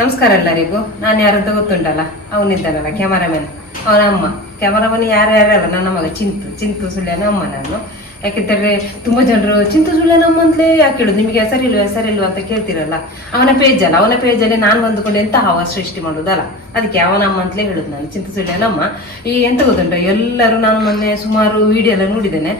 ನಮಸ್ಕಾರ ಎಲ್ಲರಿಗೂ. ನಾನು ಯಾರಂತ ಗೊತ್ತುಂಟಲ್ಲ, ಅವನಿದ್ದಾನಲ್ಲ ಕ್ಯಾಮರಾಮನ್, ಅವನ ಅಮ್ಮ. ಕ್ಯಾಮರಾಮನ್ ಯಾರ್ಯಾರಲ್ಲ, ನನ್ನ ಮಗ ಚಿಂತು ಸುಳ್ಯನ ಅಮ್ಮ ನಾನು. ಯಾಕೆಂತಂದ್ರೆ ತುಂಬಾ ಜನರು ಚಿಂತು ಸುಳ್ಯನ ಅಮ್ಮ ಅಂತಲೇ ಯಾಕೆ ಹೇಳುದು, ನಿಮಗೆ ಹೆಸರಿಲ್ವ ಅಂತ ಕೇಳ್ತಿರಲ್ಲ. ಅವನ ಪೇಜಲ್ಲಿ ನಾನು ಬಂದುಕೊಂಡು ಎಂತ ಹಾವ ಸೃಷ್ಟಿ ಮಾಡುದಲ್ಲ, ಅದಕ್ಕೆ ಅವನ ಅಮ್ಮ ಅಂತಲೇ ಹೇಳುದು ನಾನು, ಚಿಂತು ಸುಳ್ಯನ ಅಮ್ಮ. ಈ ಎಂತ ಗೊತ್ತುಂಟ, ಎಲ್ಲರೂ ನಾನು ಮೊನ್ನೆ ಸುಮಾರು ವಿಡಿಯೋ ಎಲ್ಲ ನೋಡಿದ್ದೇನೆ,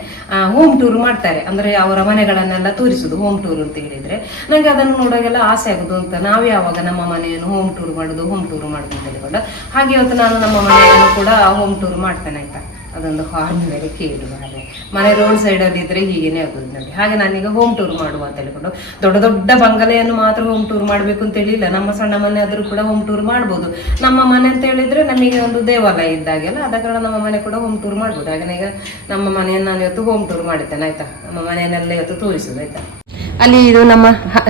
ಹೋಮ್ ಟೂರ್ ಮಾಡ್ತಾರೆ, ಅಂದ್ರೆ ಅವರ ಮನೆಗಳನ್ನೆಲ್ಲ ತೋರಿಸುದು ಹೋಮ್ ಟೂರ್ ಅಂತ ಹೇಳಿದ್ರೆ. ನಂಗೆ ಅದನ್ನು ನೋಡೋಗೆಲ್ಲ ಆಸೆ ಆಗುದು ಅಂತ, ನಾವು ಯಾವಾಗ ನಮ್ಮ ಮನೆಯನ್ನು ಹೋಮ್ ಟೂರ್ ಮಾಡುದು ಅಂತ ಹೇಳಿಕೊಂಡು, ಹಾಗೆ ಇವತ್ತು ನಾನು ನಮ್ಮ ಮನೆಯನ್ನು ಕೂಡ ಹೋಮ್ ಟೂರ್ ಮಾಡ್ತೇನೆ ಆಯ್ತಾ. ಅದೊಂದು ಹಾರ್ಡ್ ಮೇಲೆ ಕೇಳುವ ಹಾಗೆ, ಮನೆ ರೋಡ್ ಸೈಡ್ ಅಲ್ಲಿ ಇದ್ರೆ ಹೀಗೇನೆ ಆಗುದು ನೋಡಿ. ಹಾಗೆ ನಾನೀಗ ಹೋಮ್ ಟೂರ್ ಮಾಡುವ ಅಂತ ಹೇಳಿಕೊಂಡು, ದೊಡ್ಡ ದೊಡ್ಡ ಬಂಗಲೆಯನ್ನು ಮಾತ್ರ ಹೋಮ್ ಟೂರ್ ಮಾಡ್ಬೇಕು ಅಂತ ಹೇಳಿಲ್ಲ, ನಮ್ಮ ಸಣ್ಣ ಮನೆ ಆದ್ರೂ ಕೂಡ ಹೋಮ್ ಟೂರ್ ಮಾಡ್ಬೋದು. ನಮ್ಮ ಮನೆ ಅಂತ ಹೇಳಿದ್ರೆ ನಮಗೆ ಒಂದು ದೇವಾಲಯ ಇದ್ದಾಗೆಲ್ಲ, ಆದ ಕಾರಣ ನಮ್ಮ ಮನೆ ಕೂಡ ಹೋಮ್ ಟೂರ್ ಮಾಡ್ಬೋದು. ಹಾಗೆ ಈಗ ನಮ್ಮ ಮನೆಯನ್ನು ನಾನು ಇವತ್ತು ಹೋಮ್ ಟೂರ್ ಮಾಡಿದ್ದೇನೆ ಆಯ್ತಾ. ನಮ್ಮ ಮನೆಯನ್ನೆಲ್ಲ ಇವತ್ತು ತೋರಿಸುದು ಆಯ್ತಾ. ಅಲ್ಲಿ ಇದು ನಮ್ಮ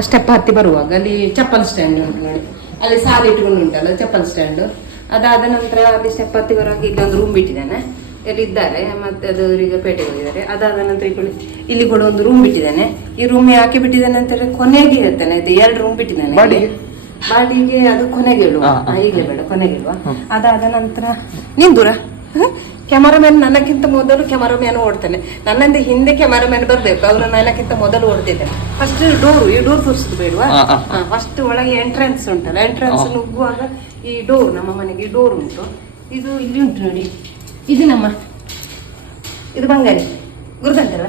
ಸ್ಟೆಪ್ ಹತ್ತಿ ಬರುವಾಗ ಅಲ್ಲಿ ಚಪ್ಪಲ್ ಸ್ಟ್ಯಾಂಡ್ ಉಂಟು ನೋಡಿ, ಅಲ್ಲಿ ಸಾಲು ಇಟ್ಕೊಂಡು ಉಂಟಲ್ಲ ಚಪ್ಪಲ್ ಸ್ಟ್ಯಾಂಡ್. ಅದಾದ ನಂತರ ಅಲ್ಲಿ ಸ್ಟೆಪ್ ಹತ್ತಿ ಬರುವಾಗ ಇಲ್ಲೊಂದು ರೂಮ್ ಬಿಟ್ಟಿದ್ದಾನೆ, ಇದ್ದಾರೆ ಮತ್ತೆ ಅದು ಈಗ ಪೇಟೆಗೆ ಹೋಗಿದ್ದಾರೆ. ಅದಾದ ನಂತರ ಇಲ್ಲಿ ಕೂಡ ಒಂದು ರೂಮ್ ಬಿಟ್ಟಿದ್ದಾನೆ. ಈ ರೂಮ್ ಯಾಕೆ ಬಿಟ್ಟಿದ್ದಾನೆ ಅಂತ ಹೇಳಿದ್ರೆ ಕೊನೆಗೆ ಹೇಳ್ತಾನೆ, ಇದು 2 ರೂಮ್ ಬಿಟ್ಟಿದ್ದಾನೆ ಬಾಡಿಗೆ, ಅದು ಕೊನೆಗೆ ಹೇಳುವ, ಈಗಲೇ ಬೇಡ ಕೊನೆಗೆ ಹೇಳುವ. ಅದಾದ ನಂತರ ನೀನ್ ದೂರ ಕ್ಯಾಮರಾಮ್ಯಾನ್ ನನ್ನಕ್ಕಿಂತ ಮೊದಲು ಕ್ಯಾಮರಾಮ್ಯಾನ್ ಓಡ್ತಾನೆ, ನನ್ನಿಂದ ಹಿಂದೆ ಕ್ಯಾಮರಾಮ್ಯಾನ್ ಬರ್ಬೇಕು, ಅವನು ನನ್ನಕ್ಕಿಂತ ಮೊದಲು ಓಡ್ತಿದ್ದಾನೆ. ಫಸ್ಟ್ ಈ ಡೋರ್ ತೋರಿಸುದು ಬೇಡವಾ, ಫಸ್ಟ್ ಒಳಗೆ ಎಂಟ್ರೆನ್ಸ್ ಉಂಟಲ್ಲ, ಎಂಟ್ರೆನ್ಸ್ ನುಗ್ಗುವಾಗ ಈ ಡೋರ್, ನಮ್ಮ ಮನೆಗೆ ಡೋರ್ ಉಂಟು, ಇದು ಇಲ್ಲಿ ಉಂಟು ನೋಡಿ, ಇದು ಇದು ಬಂಗಾರಿ ಗುರುತಂಟಲ್ಲ,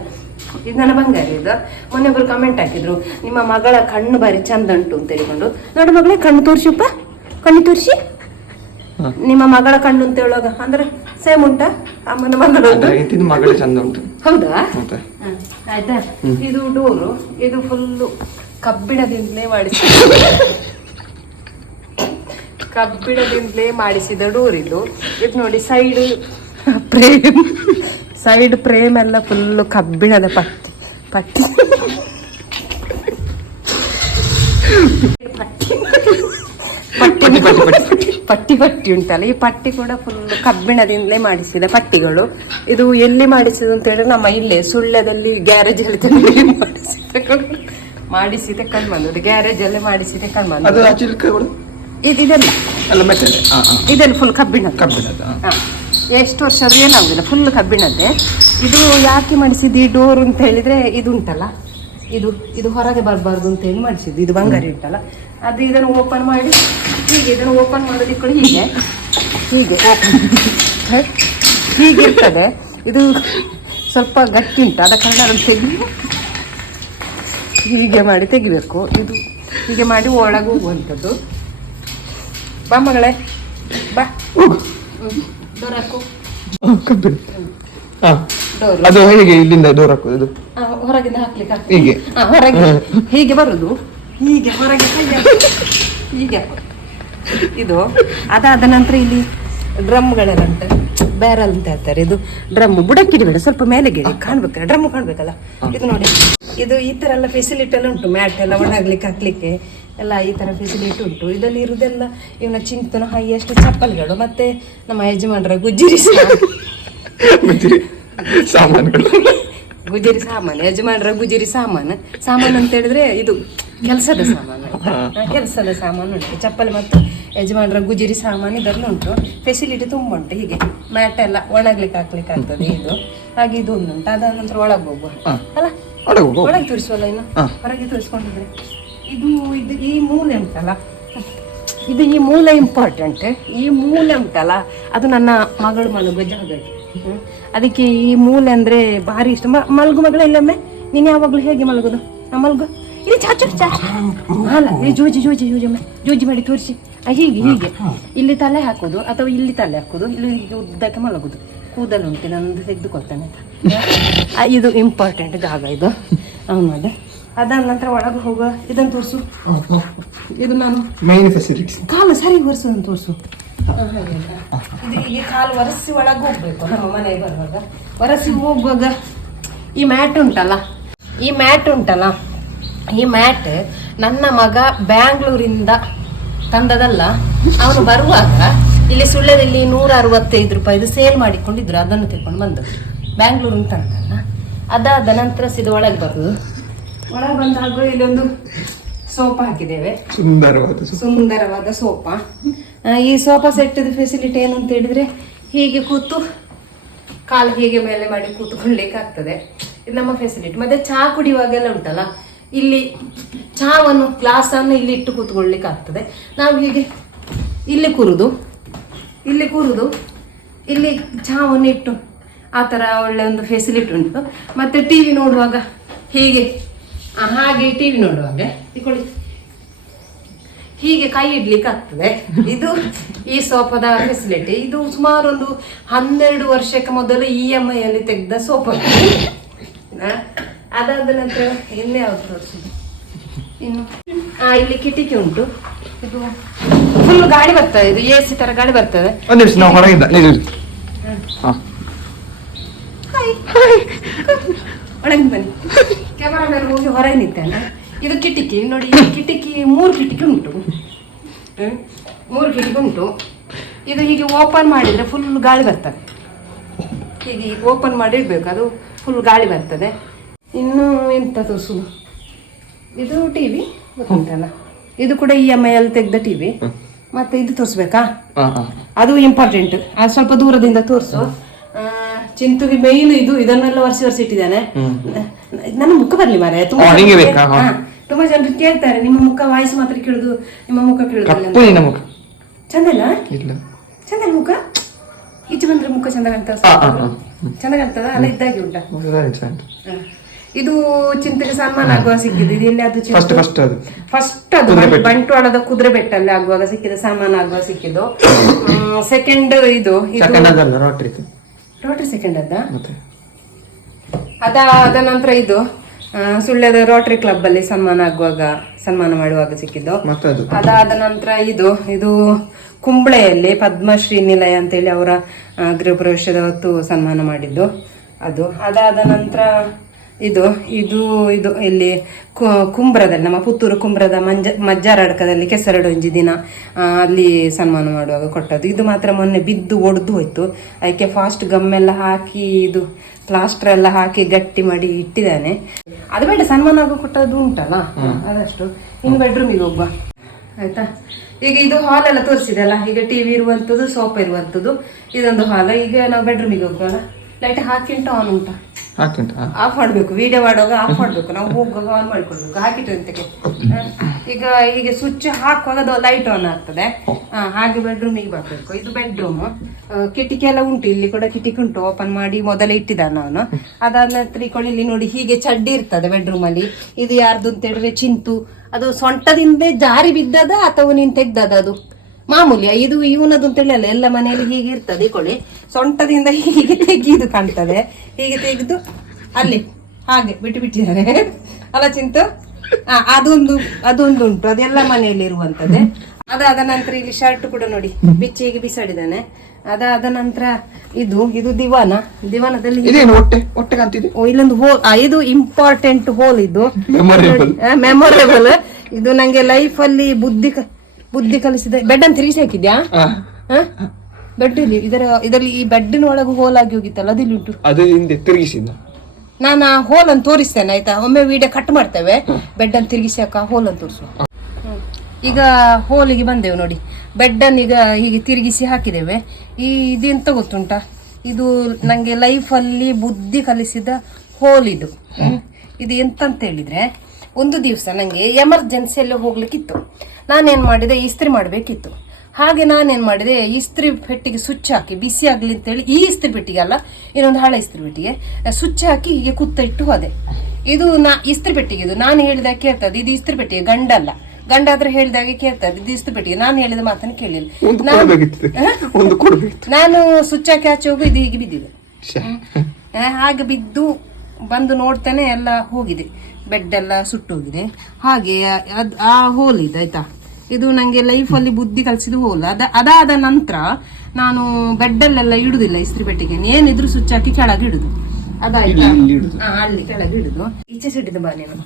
ಇದು ನನ್ನ ಬಂಗಾರಿ. ಇದು ಮೊನ್ನೆ ಒಬ್ರು ಕಮೆಂಟ್ ಹಾಕಿದ್ರು, ನಿಮ್ಮ ಮಗಳ ಕಣ್ಣು ಬಾರಿ ಚಂದ ಉಂಟು ಅಂತ ಹೇಳಿಕೊಂಡು. ನೋಡು ಮಗಳೇ, ಕಣ್ಣು ತೋರಿಸಿಪ್ಪ, ಕಣ್ಣು ತೋರಿಸಿ, ನಿಮ್ಮ ಮಗಳ ಕಣ್ಣು ಅಂತ ಹೇಳುವಾಗ ಅಂದ್ರೆ ಸೇಮ್ ಉಂಟಾ ಅಮ್ಮನ ಮಗಳು ಚಂದ ಉಂಟು, ಹೌದಾ? ಆಯ್ತಾ. ಇದು ಡೋರು, ಇದು ಫುಲ್ಲು ಕಬ್ಬಿಣದಿಂದಲೇ ಮಾಡಿಸಿದ ಡೋರ್ ಇದು. ಇದು ನೋಡಿ ಸೈಡ್ ಪ್ರೇಮ್ ಎಲ್ಲ ಫುಲ್ಲು ಕಬ್ಬಿಣದ ಪಟ್ಟಿ ಉಂಟಲ್ಲ, ಈ ಪಟ್ಟಿ ಕೂಡ ಫುಲ್ ಕಬ್ಬಿಣದಿಂದಲೇ ಮಾಡಿಸಿದ ಪಟ್ಟಿಗಳು. ಇದು ಎಲ್ಲಿ ಮಾಡಿಸಿದ ಅಂತ ಹೇಳಿದ್ರೆ ನಮ್ಮ ಇಲ್ಲೇ ಸುಳ್ಯದಲ್ಲಿ ಗ್ಯಾರೇಜ್ ಅಲ್ಲಿ ಮಾಡಿಸಿದ ಕಣ್ಮಂದು, ಗ್ಯಾರೇಜ್ ಅಲ್ಲೇ ಮಾಡಿಸಿದ ಕಣ್ಮಂದು. ಇದೆಲ್ಲ ಫುಲ್ ಕಬ್ಬಿಣದ. ಎಷ್ಟು ವರ್ಷ ಆದ್ರೂ ಏನಾಗುದಿಲ್ಲ, ಫುಲ್ ಕಬ್ಬಿಣದ್ದೇ. ಇದು ಯಾಕೆ ಮಾಡಿಸಿದ್ದು ಈ ಡೋರ್ ಅಂತ ಹೇಳಿದ್ರೆ, ಇದು ಉಂಟಲ್ಲ, ಇದು ಹೊರಗೆ ಬರಬಾರ್ದು ಅಂತ ಹೇಳಿ ಮಾಡಿಸಿದ್ದು. ಇದು ಬಂಗಾರಿ ಉಂಟಲ್ಲ, ಅದು ಇದನ್ನು ಓಪನ್ ಮಾಡಿ ಇದನ್ನು ಓಪನ್ ಮಾಡೋದಿಕ್ಕೂ ಹೀಗಿರ್ತದೆ. ಇದು ಸ್ವಲ್ಪ ಗಟ್ಟಿ ಉಂಟು, ಆದ ಕಾರಣ ಅದನ್ನು ಹೀಗೆ ಮಾಡಿ ತೆಗಿಬೇಕು. ಇದು ಹೀಗೆ ಮಾಡಿ ಒಳಗೆ ಹೋಗುವಂಥದ್ದು. ಬಾ ಮಗಳೇ, ಬಾ, ಡೋರ್ ಹಾಕು. ಅದು ಹೇಗೆ ಇಲ್ಲಿಂದ ಡೋರ್ ಹಾಕುದು? ಹೊರಗಿಂದ ಹಾಕ್ಲಿಕ್ಕೆ ಹೀಗೆ ಹೊರಗೆ ಹೀಗೆ ಬರುದು, ಹೀಗೆ ಹೊರಗೆ ಹೀಗೆ ಇದು. ಅದಾದ ನಂತರ ಇಲ್ಲಿ ಡ್ರಮ್ಗಳೆಲ್ಲ ಉಂಟು, ಬ್ಯಾರಲ್ ಅಂತ ಹೇಳ್ತಾರೆ. ಇದು ಡ್ರಮ್ ಬುಡಕ್ಕಿಡಿ ಬೇಡ, ಸ್ವಲ್ಪ ಮೇಲೆ ಗಿಡಿ ಕಾಣ್ಬೇಕಲ್ಲ, ಡ್ರಮ್ ಕಾಣ್ಬೇಕಲ್ಲ. ಇದು ನೋಡಿ, ಇದು ಈ ತರ ಎಲ್ಲ ಫೆಸಿಲಿಟಿ ಎಲ್ಲ ಉಂಟು, ಮ್ಯಾಟ್ ಎಲ್ಲ ಒಣಗ್ಲಿಕ್ಕೆ ಹಾಕ್ಲಿಕ್ಕೆ ಎಲ್ಲ ಈ ತರ ಫೆಸಿಲಿಟಿ ಉಂಟು. ಇದರಲ್ಲಿ ಇರುವುದೆಲ್ಲ ಇವನ ಚಿಂತನ ಹೈಯೆಸ್ಟ್ ಚಪ್ಪಲ್ಗಳು, ಮತ್ತೆ ನಮ್ಮ ಯಜಮಾನರ ಗುಜ್ಜಿರಿ ಸಾಮಾನುಗಳು, ಯಜಮಾನರ ಗುಜರಿ ಸಾಮಾನು ಅಂತ ಹೇಳಿದ್ರೆ ಇದು ಕೆಲಸದ ಸಾಮಾನು ಉಂಟು. ಚಪ್ಪಲಿ ಮತ್ತು ಯಜಮಾನರ ಗುಜರಿ ಸಾಮಾನು ಇದರಲ್ಲಿ ಉಂಟು. ಫೆಸಿಲಿಟಿ ತುಂಬ ಉಂಟು. ಹೀಗೆ ಮ್ಯಾಟ್ ಎಲ್ಲ ಒಣಗ್ಲಿಕ್ಕೆ ಹಾಕ್ಲಿಕ್ಕೆ ಆಗ್ತದೆ ಇದು. ಹಾಗೆ ಇದು ಒಂದು ಉಂಟು. ಅದಾದ ನಂತರ ಒಳಗೆ ಹೋಗುವ ಅಲ್ಲ, ಒಳಗೆ ತೋರಿಸುವಲ್ಲ, ಇನ್ನು ಹೊರಗೆ ತೋರಿಸ್ಕೊಂಡಿದ್ರೆ ಇದು ಈ ಮೂಲೆ ಉಂಟಲ್ಲ, ಈ ಮೂಲೆ ಇಂಪಾರ್ಟೆಂಟ್. ಈ ಮೂಲೆ ಉಂಟಲ್ಲ, ಅದು ನನ್ನ ಮಗಳು ಮಲಗುವ ಜಾಗ. ಅದಕ್ಕೆ ಈ ಮೂಲೆ ಅಂದ್ರೆ ಭಾರಿ ಇಷ್ಟ. ಮಲಗು ಮಗಳ, ಇಲ್ಲೊಮ್ಮೆ ನೀನು ಯಾವಾಗ್ಲೂ ಹೇಗೆ ಮಲಗುದು? ಮಲಗು ಇಲ್ಲಿ, ಅಲ್ಲ ಜೋಜಿ ಮಾಡಿ ತೋರಿಸಿ. ಹೀಗೆ ಇಲ್ಲಿ ತಲೆ ಹಾಕೋದು ಅಥವಾ ಇಲ್ಲಿ ತಲೆ ಹಾಕೋದು, ಇಲ್ಲಿ ಉದ್ದಕ್ಕೆ ಮಲಗುದು. ಕೂದಲು ಉಂಟು, ನಾನು ತೆಗೆದುಕೊಳ್ತೇನೆ. ಇದು ಇಂಪಾರ್ಟೆಂಟ್ ಜಾಗ ಇದು. ಅವನದು. ಅದಾದ ನಂತರ ಒಳಗೆ ಹೋಗುವ, ಇದನ್ನು ತೋರಿಸು. ಇದು ನಾನು ಕಾಲು ಸರಿ ಒರೆಸೋದನ್ನು ತೋರಿಸು. ಇದು ಹೀಗೆ ಕಾಲು ಒರೆಸಿ ಒಳಗೆ ಹೋಗ್ಬೇಕು ನಮ್ಮ ಮನೆಗೆ ಬರುವಾಗ. ಒರೆಸಿ ಹೋಗುವಾಗ ಈ ಮ್ಯಾಟ್ ಉಂಟಲ್ಲ, ಈ ಮ್ಯಾಟ್ ನನ್ನ ಮಗ ಬ್ಯಾಂಗ್ಳೂರಿಂದ ತಂದದಲ್ಲ. ಅವನು ಬರುವಾಗ ಇಲ್ಲಿ ಸುಳ್ಯದಲ್ಲಿ 165 ರೂಪಾಯಿದು ಸೇಲ್ ಮಾಡಿಕೊಂಡಿದ್ರು, ಅದನ್ನು ತಿಳ್ಕೊಂಡು ಬಂದು ಬ್ಯಾಂಗ್ಳೂರು ಅಂತಲ್ಲ. ಅದಾದ ನಂತರ ಸಿದ ಒಳಗೆ ಬರುದು. ಒಳಗೆ ಬಂದಾಗ ಇಲ್ಲೊಂದು ಸೋಫಾ ಹಾಕಿದ್ದೇವೆ, ಸುಂದರವಾದ ಸುಂದರವಾದ ಸೋಫಾ. ಈ ಸೋಫಾ ಸೆಟ್ ಫೆಸಿಲಿಟಿ ಏನು ಅಂತ ಹೇಳಿದ್ರೆ, ಹೀಗೆ ಕೂತು ಕಾಲು ಹೀಗೆ ಮೇಲೆ ಮಾಡಿ ಕೂತ್ಕೊಳ್ಳಿಕ್ಕೆ ಆಗ್ತದೆ. ಇದು ನಮ್ಮ ಫೆಸಿಲಿಟಿ. ಮತ್ತೆ ಚಹಾ ಕುಡಿಯುವಾಗೆಲ್ಲ ಉಂಟಲ್ಲ, ಇಲ್ಲಿ ಚಹಾವನ್ನು ಗ್ಲಾಸನ್ನು ಇಲ್ಲಿ ಇಟ್ಟು ಕೂತ್ಕೊಳ್ಳಿಕ್ಕೆ ಆಗ್ತದೆ. ನಾವು ಹೀಗೆ ಇಲ್ಲಿ ಕೂರುದು, ಇಲ್ಲಿ ಚಹಾವನ್ನು ಇಟ್ಟು ಆ ಥರ ಒಳ್ಳೆ ಒಂದು ಫೆಸಿಲಿಟಿ ಉಂಟು. ಮತ್ತು ಟಿ ವಿ ನೋಡುವಾಗ ಹೀಗೆ ಹಾಗೆ ಟಿ ವಿ ನೋಡುವಾಗ ಇಟ್ಕೊಳ್ಳಿ, ಹೀಗೆ ಕೈ ಇಡ್ಲಿಕ್ಕೆ ಆಗ್ತದೆ. ಇದು ಈ ಸೋಫಾದ ಫೆಸಿಲಿಟಿ. ಇದು ಸುಮಾರು ಒಂದು 12 ವರ್ಷಕ್ಕೆ ಮೊದಲು EMI ಅಲ್ಲಿ ತೆಗೆದ ಸೋಫಾ. ಅದಾದ ನಂತರ ಇನ್ನೇ ಯಾವ್ದು ತೋರಿಸುದು, ಇನ್ನು ಇಲ್ಲಿ ಕಿಟಕಿ ಉಂಟು. ಇದು ಫುಲ್ ಗಾಳಿ ಬರ್ತದೆ, ಇದು AC ತರ ಗಾಳಿ ಬರ್ತದೆ. ಒಳಗೆ ಬನ್ನಿ, ಕ್ಯಾಮರಾ ಮೇಲೆ ಹೋಗಿ ಹೊರಗೆ ನಿಂತೇನೆ. ಇದು ಕಿಟಕಿ ನೋಡಿ, ಕಿಟಕಿ 3 ಕಿಟಕಿ ಉಂಟು, 3 ಕಿಟಕಿ ಉಂಟು. ಇದು ಹೀಗೆ ಓಪನ್ ಮಾಡಿದ್ರೆ ಫುಲ್ ಗಾಳಿ ಬರ್ತದೆ. ಹೀಗೆ ಓಪನ್ ಮಾಡಿ ಇಡ್ಬೇಕು, ಅದು ಫುಲ್ ಗಾಳಿ ಬರ್ತದೆ. ಇನ್ನು ಎಂತ ತೋರಿಸುದು, ಇದು ಟಿವಿ ಗೊತ್ತುಂಟಲ್ಲ, ಇದು ಕೂಡ EMI ಅಲ್ಲಿ ತೆಗೆದ ಟಿವಿ. ಮತ್ತೆ ಇದು ತೋರಿಸ್ಬೇಕಾ, ಅದು ಇಂಪಾರ್ಟೆಂಟ್, ಅದು ಸ್ವಲ್ಪ ದೂರದಿಂದ ತೋರಿಸು. ಚಿಂತುಗೆ ಮೇಯ್ನ್ ಇದು, ಇದನ್ನೆಲ್ಲ ವರ್ಷ ಇಟ್ಟಿದ್ದಾನೆ. ನನ್ನ ಮುಖ ಬರ್ಲಿ ಮಾರೆ, ತುಂಬಾ ಜನರು ಕೇಳ್ತಾರೆ, ನಿಮ್ಮ ಮುಖ ವಾಯ್ಸ್ ಮಾತ್ರ ಕೇಳುದು, ನಿಮ್ಮ ಮುಖ ಕೇಳುದಿಲ್ಲ. ಚಂದಲ್ಲ, ಚಂದ ಮುಖ. ಈಚೆ ಬಂದ್ರೆ ಮುಖ ಚಂದ ಕಾಣ್ತದ, ಚಂದ ಕಾಣ್ತದ ಅಲ್ಲ, ಇದ್ದಾಗಿ ಉಂಟ. ಇದು ಚಿಂತೆಗೆ ಸನ್ಮಾನ ಆಗುವಾಗ ಸಿಕ್ಕಿದ್ದು. ಇದು ಎಲ್ಲಿ ಅದು ಫಸ್ಟ್ ಅದು ಬಂಟ್ವಾಳದ ಕುದುರೆ ಬೆಟ್ಟಲ್ಲಿ ಆಗುವಾಗ ಸಿಕ್ಕಿದ, ಸನ್ಮಾನ ಆಗುವಾಗ ಸಿಕ್ಕಿದ್ದು. ಸೆಕೆಂಡ್ ಇದು ರೋಟರಿ ಸೆಕೆಂಡ್ ಅದಾದ ನಂತರ ಇದು ಸುಳ್ಯದ ರೋಟರಿ ಕ್ಲಬ್ ಅಲ್ಲಿ ಸನ್ಮಾನ ಮಾಡುವಾಗ ಸಿಕ್ಕಿದ್ದು. ಅದಾದ ನಂತರ ಇದು ಕುಂಬಳೆಯಲ್ಲಿ ಪದ್ಮಶ್ರೀ ನಿಲಯ ಅಂತೇಳಿ ಅವರ ಗೃಹ ಪ್ರವೇಶದ ಹೊತ್ತು ಸನ್ಮಾನ ಮಾಡಿದ್ದು ಅದು. ಅದಾದ ನಂತರ ಇದು ಇಲ್ಲಿ ಕುಂಬ್ರದಲ್ಲಿ, ನಮ್ಮ ಪುತ್ತೂರು ಕುಂಬ್ರದ ಮಜ್ಜಾರಡ್ಕದಲ್ಲಿ ಕೆಸರಡೊಂಜಿ ದಿನ ಅಲ್ಲಿ ಸನ್ಮಾನ ಮಾಡುವಾಗ ಕೊಟ್ಟದ್ದು. ಇದು ಮಾತ್ರ ಮೊನ್ನೆ ಬಿದ್ದು ಒಡೆದು ಹೋಯ್ತು, ಅದಕ್ಕೆ ಫಾಸ್ಟ್ ಗಮ್ಮೆಲ್ಲ ಹಾಕಿ ಇದು ಪ್ಲಾಸ್ಟರ್ ಎಲ್ಲ ಹಾಕಿ ಗಟ್ಟಿ ಮಾಡಿ ಇಟ್ಟಿದ್ದಾನೆ. ಅದು ಬೇಡ, ಸನ್ಮಾನ ಆಗೋ ಕೊಟ್ಟದ್ದು ಉಂಟಲ್ಲ ಅದಷ್ಟು. ಇನ್ನು ಬೆಡ್ರೂಮಿಗೆ ಹೋಗುವ ಆಯ್ತಾ. ಈಗ ಇದು ಹಾಲ್ ಎಲ್ಲ ತೋರಿಸಿದಲ್ಲ, ಈಗ ಟಿವಿ ಇರುವಂಥದ್ದು, ಸೋಫಾ ಇರುವಂಥದ್ದು, ಇದೊಂದು ಹಾಲ್. ಈಗ ನಾವು ಬೆಡ್ರೂಮಿಗೆ ಹೋಗುವಲ್ಲ, ಲೈಟ್ ಹಾಕಿ ಉಂಟು, ಆನ್ ಉಂಟಾ, ಆಫ್ ಮಾಡ್ಬೇಕು, ವಿಡಿಯೋ ಮಾಡುವಾಗ ಆಫ್ ಮಾಡ್ಬೇಕು, ನಾವು ಹೋಗುವಾಗ ಆನ್ ಮಾಡ್ಕೊಳ್ಬೇಕು, ಹಾಕಿಟ್ಟಂತಕ್ಕೆ. ಈಗ ಹೀಗೆ ಸ್ವಿಚ್ ಹಾಕುವಾಗ ಅದು ಲೈಟ್ ಆನ್ ಆಗ್ತದೆ. ಹಾಗೆ ಬೆಡ್ರೂಮಿಗೆ ಬರ್ಬೇಕು. ಇದು ಬೆಡ್ರೂಮ್. ಕಿಟಕಿ ಎಲ್ಲ ಉಂಟು, ಇಲ್ಲಿ ಕೂಡ ಕಿಟಕಿ ಉಂಟು, ಓಪನ್ ಮಾಡಿ ಮೊದಲೇ ಇಟ್ಟಿದ್ದಾನೆ ಅವನು. ಅದಾದ ನಂತರ ಇಲ್ಲಿ ನೋಡಿ ಹೀಗೆ ಚಡ್ಡಿ ಇರ್ತದೆ ಬೆಡ್ರೂಮ್ ಅಲ್ಲಿ. ಇದು ಯಾರ್ದು ಅಂತ ಹೇಳಿದ್ರೆ ಚಿಂತು, ಅದು ಸೊಂಟದಿಂದ ಜಾರಿ ಬಿದ್ದದ ಅಥವಾ ನೀನ್ ತೆಗ್ದದ, ಅದು ಮಾಮೂಲಿ. ಇದು ಇವನದು ಅಂತ ಹೇಳಿ ಅಲ್ಲ, ಎಲ್ಲ ಮನೆಯಲ್ಲಿ ಹೀಗೆ ಇರ್ತದೆ. ಇಕೊಳ್ಳಿ, ಸೊಂಟದಿಂದ ಹೀಗೆ ತೆಗಿದು ಕಾಣ್ತದೆ, ಹೀಗೆ ತೆಗೆದು ಅಲ್ಲಿ ಹಾಗೆ ಬಿಟ್ಟಿದ್ದಾರೆ ಅಲ್ಲ ಚಿಂತು. ಅದೊಂದು ಉಂಟು, ಅದೆಲ್ಲ ಮನೆಯಲ್ಲಿ ಇರುವಂತದ್ದೇ. ಅದಾದ ನಂತರ ಇಲ್ಲಿ ಶರ್ಟ್ ಕೂಡ ನೋಡಿ ಬಿಚ್ಚಿಗೆ ಬಿಸಾಡಿದ್ದಾನೆ. ಅದಾದ ನಂತರ ಇದು ದಿವಾನದಲ್ಲಿ ಇಲ್ಲೊಂದು ಹೋಲ್, ಇದು ಇಂಪಾರ್ಟೆಂಟ್ ಹೋಲ್, ಇದು ಮೆಮೊರೇಬಲ್. ಇದು ನಂಗೆ ಲೈಫ್ ಅಲ್ಲಿ ಬುದ್ಧಿ ಕಲಿಸಿದ. ಬೆಡ್ ಅಂತ ತಿರುಗಿಸಿ ಹಾಕಿದ್ಯಾ? ಬೆಡ್ ಇದರಲ್ಲಿ ಈ ಬೆಡ್ಡಿನ ಒಳಗೆ ಹೋಲ್ ಆಗಿ ಹೋಗಿತ್ತಲ್ಲ, ಅದು ಇಲ್ಲಿ ಉಂಟು. ಅದು ಹಿಂದೆ ತಿರುಗಿಸಿದ. ನಾನು ಆ ಹೋಲ್ ಅನ್ನು ತೋರಿಸ್ತೇನೆ ಆಯ್ತಾ, ಒಮ್ಮೆ ವಿಡಿಯೋ ಕಟ್ ಮಾಡ್ತೇವೆ. ಬೆಡ್ ಅನ್ನು ತಿರುಗಿಸಾಕ ಹೋಲ್ ಅನ್ನು ತೋರಿಸುವ. ಈಗ ಹೋಲಿಗೆ ಬಂದೆವು ನೋಡಿ, ಬೆಡ್ ಅನ್ನು ಈಗ ಹೀಗೆ ತಿರುಗಿಸಿ ಹಾಕಿದ್ದೇವೆ. ಇದು ಎಂತ ಗೊತ್ತುಂಟಾ, ಇದು ನಂಗೆ ಲೈಫಲ್ಲಿ ಬುದ್ಧಿ ಕಲಿಸಿದ ಹೋಲ್ ಇದು. ಇದು ಎಂತಂತ ಹೇಳಿದ್ರೆ, ಒಂದು ದಿವಸ ನಂಗೆ ಎಮರ್ಜೆನ್ಸಿಯಲ್ಲಿ ಹೋಗ್ಲಿಕ್ಕಿತ್ತು. ನಾನೇನು ಮಾಡಿದೆ, ಇಸ್ತ್ರಿ ಮಾಡಬೇಕಿತ್ತು. ಹಾಗೆ ನಾನೇನು ಮಾಡಿದೆ, ಇಸ್ತ್ರಿ ಪೆಟ್ಟಿಗೆ ಸ್ವಿಚ್ ಹಾಕಿ ಬಿಸಿ ಆಗಲಿ ಅಂತೇಳಿ, ಈ ಇಸ್ತ್ರಿ ಪೆಟ್ಟಿಗೆ ಅಲ್ಲ, ಇನ್ನೊಂದು ಹಳೆ ಇಸ್ತ್ರಿ ಪೆಟ್ಟಿಗೆ ಸ್ವಿಚ್ ಹಾಕಿ ಹೀಗೆ ಕುತ್ತ ಇಟ್ಟು ಹೋದೆ. ಇದು ಇಸ್ತ್ರಿ ಪೆಟ್ಟಿಗೆ, ಇದು ನಾನು ಹೇಳಿದಾಗ ಕೇಳ್ತದೆ. ಇದು ಇಸ್ತ್ರಿ ಪೆಟ್ಟಿಗೆ, ಗಂಡಲ್ಲ. ಗಂಡ ಹತ್ರ ಹೇಳಿದಾಗೆ ಕೇಳ್ತದೆ, ಇದು ಇಸ್ತ್ರಿ ಪೆಟ್ಟಿಗೆ. ನಾನು ಹೇಳಿದ ಮಾತನ್ನು ಕೇಳಿಲ್ಲ. ನಾನು ಸ್ವಿಚ್ ಹಾಕಿ ಆಚೆ ಹೋಗಿ ಇದು ಹೀಗೆ ಬಿದ್ದಿದೆ. ಹಾಗೆ ಬಿದ್ದು ಬಂದು ನೋಡ್ತೇನೆ, ಎಲ್ಲ ಹೋಗಿದೆ, ಬೆಡ್ ಎಲ್ಲ ಸುಟ್ಟೋಗಿದೆ. ಹಾಗೆ ಆ ಹೋಲ್ ಇದೆ ಆಯ್ತಾ. ಇದು ನಂಗೆ ಲೈಫಲ್ಲಿ ಬುದ್ಧಿ ಕಲಿಸಿದ ಹೋಲ್. ಅದಾದ ನಂತರ ನಾನು ಬೆಡ್ಡಲ್ಲೆಲ್ಲ ಇಡುದಿಲ್ಲ ಇಸ್ತ್ರಿ ಪೆಟ್ಟಿಗೆ, ಏನಿದ್ರು ಸ್ವಿಚ್ ಹಾಕಿ ಕೆಳಗೆ ಇಡುದು. ಅದಾಯ್ತಾ, ಅಲ್ಲಿ ಕೆಳಗೆ ಇಡುದು. ಈಚೆ ಸಿಟ್ಟಿದ್ದು ಬಾ ನೀನು.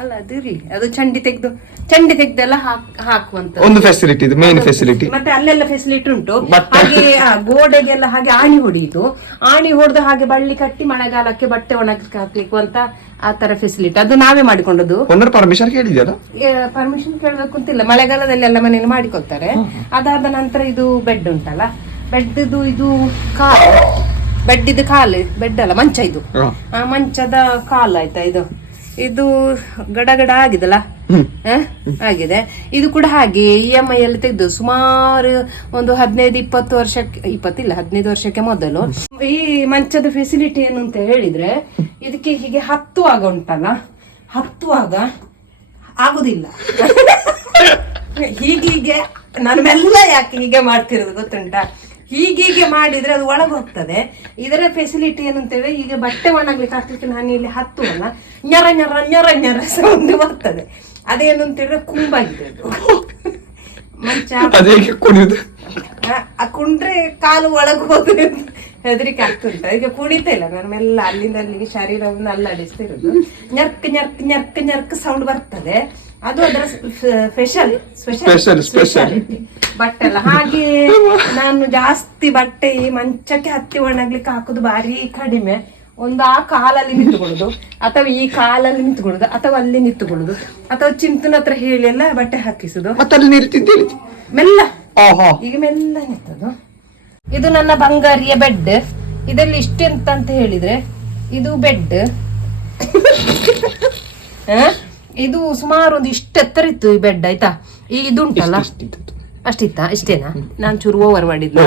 ಅಲ್ಲ ಅದು ಇರ್ಲಿ, ಅದು ಚಂಡಿ ತೆಗ್ದೆಲ್ಲ ಹಾಕುವಂತ ಒಂದು ಫೆಸಿಲಿಟಿ ಇದು ಮೇನ್ ಫೆಸಿಲಿಟಿ. ಮತ್ತೆ ಅಲ್ಲೆಲ್ಲ ಫೆಸಿಲಿಟಿ ಉಂಟು. ಹಾಗೆ ಗೋಡೆಗೆಲ್ಲ ಹಾಗೆ ಆಣಿ ಹೊಡೆಯಿತು, ಆಣಿ ಹೊಡೆದು ಹಾಗೆ ಬಳ್ಳಿ ಕಟ್ಟಿ ಮಳೆಗಾಲಕ್ಕೆ ಬಟ್ಟೆ ಒಣಗಕ್ಕೆ ಹಾಕ್ಲಿಕ್ಕೆ ಅಂತ ಆ ತರ ಫೆಸಿಲಿಟಿ ಅದು ನಾವೇ ಮಾಡಿಕೊಂಡದ್ದು. ಪರ್ಮಿಷನ್ ಕೇಳಿದ್ಯಲ್ಲ? ಪರ್ಮಿಷನ್ ಕೇಳಬೇಕು ಅಂತಿಲ್ಲ, ಮಳೆಗಾಲದಲ್ಲಿ ಎಲ್ಲ ಮನೆಯನ್ನು ಮಾಡಿಕೊಳ್ತಾರೆ. ಅದಾದ ನಂತರ ಇದು ಬೆಡ್ ಉಂಟಲ್ಲ, ಬೆಡ್ದು ಇದು ಕಾಲು, ಬೆಡ್ಡಿದ್ದು ಕಾಲು, ಬೆಡ್ ಅಲ್ಲ ಮಂಚ, ಇದು ಆ ಮಂಚದ ಕಾಲು ಆಯ್ತಾ, ಇದು ಗಡಗಡ ಆಗಿದಲ್ಲ, ಆಗಿದೆ. ಇದು ಕೂಡ ಹಾಗೆ EMI ಅಲ್ಲಿ ತೆಗೆದು ಸುಮಾರು ಒಂದು 15-20 ವರ್ಷಕ್ಕೆ, 15 ವರ್ಷಕ್ಕೆ ಮೊದಲು. ಈ ಮಂಚದ ಫೆಸಿಲಿಟಿ ಏನು ಅಂತ ಹೇಳಿದ್ರೆ, ಇದಕ್ಕೆ ಹೀಗೆ ಹತ್ತುವಾಗ ಉಂಟಲ್ಲ, ಹತ್ತುವಾಗ ಆಗುದಿಲ್ಲ. ಹೀಗೀಗೆ ನಾನು ಮೆಲ್ಲ ಯಾಕೆ ಹೀಗೆ ಮಾಡ್ತಿರೋದು ಗೊತ್ತುಂಟಾ, ಹೀಗೀಗೆ ಮಾಡಿದ್ರೆ ಅದು ಒಳಗೆ ಹೋಗ್ತದೆ. ಇದರ ಫೆಸಿಲಿಟಿ ಏನು ಅಂತೇಳಿ, ಈಗ ಬಟ್ಟೆ ಒಣಗ್ಲಿಕ್ಕೆ ಹಾಕ್ಲಿಕ್ಕೆ ನಾನು ಇಲ್ಲಿ ಹತ್ತುವಲ್ಲ, ñರ ñರ ñರ ñರ ಸೌಂಡ್ ಬರ್ತದೆ. ಅದೇನು ಅಂತೇಳಿದ್ರೆ ಕುಂಬಾಗಿದೆ ಅದು ಮಂಚ. ಕುಂಡ್ರೆ ಕಾಲು ಒಳಗೆ ಹೋದ್ರೆ ಹೆದರಿಕೆ ಆಗ್ತುಂಟ. ಈಗ ಕುಣಿತಾ ಇಲ್ಲ ನಾನು, ಮೆಲ್ಲ ಅಲ್ಲಿಂದ ಅಲ್ಲಿಗೆ ಶರೀರವನ್ನು ಅಲ್ಲಾಡಿಸ್ತಿರೋದು. ñರ್ಕ್ ñರ್ಕ್ ñರ್ಕ್ ñರ್ಕ್ ಸೌಂಡ್ ಬರ್ತದೆ. ಅದು ಅದರ ಸ್ಪೆಷಾಲಿಟಿ ಬಟ್ಟೆ ಎಲ್ಲ. ಹಾಗೆ ನಾನು ಜಾಸ್ತಿ ಬಟ್ಟೆ ಈ ಮಂಚಕ್ಕೆ ಹತ್ತಿ ಒಣಗ್ಲಿಕ್ಕೆ ಹಾಕುದು ಬಾರಿ ಕಡಿಮೆ. ಒಂದು ಆ ಕಾಲಲ್ಲಿ ನಿಂತುಕೊಳ್ಳುದು, ಅಥವಾ ಈ ಕಾಲಲ್ಲಿ ನಿಂತುಕೊಳ್ಳುದು, ಅಥವಾ ಅಲ್ಲಿ ನಿಂತುಕೊಳ್ಳುದು, ಅಥವಾ ಚಿಂತನ ಹತ್ರ ಹೇಳಿ ಎಲ್ಲ ಬಟ್ಟೆ ಹಾಕಿಸುದು. ಮೆಲ್ಲ ಈಗ ಮೆಲ್ಲ ನಿಂತದು. ಇದು ನನ್ನ ಬಂಗಾರಿಯ ಬೆಡ್. ಇದರಲ್ಲಿ ಇಷ್ಟೆಂತ ಅಂತ ಹೇಳಿದ್ರೆ, ಇದು ಬೆಡ್ ಇದು ಸುಮಾರು ಒಂದು ಇಷ್ಟು ಎತ್ತರ ಇತ್ತು ಈ ಬೆಡ್ ಆಯ್ತಾ. ಈ ಇದುಂಟಲ್ಲ ಅಷ್ಟಿತ್ತ, ಇಷ್ಟೇನಾ? ನಾನ್ ಚೂರು ಓವರ್ ಮಾಡಿದ್ನ,